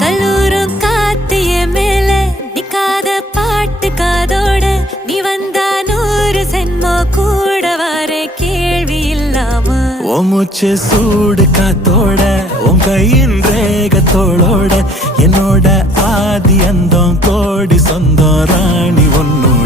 கல்லூரும் காத்திய மேல நிக்காத பாட்டு காதோட நீ வந்தா 100 சென்மோ கூட வர கேள்வி இல்லாம மூச்சு சூடு காத்தோட உன் கையின் ரேகத்தோளோட என்னோட ஆதி அந்தம் கோடி சொந்தம் ராணி ஒன்னும்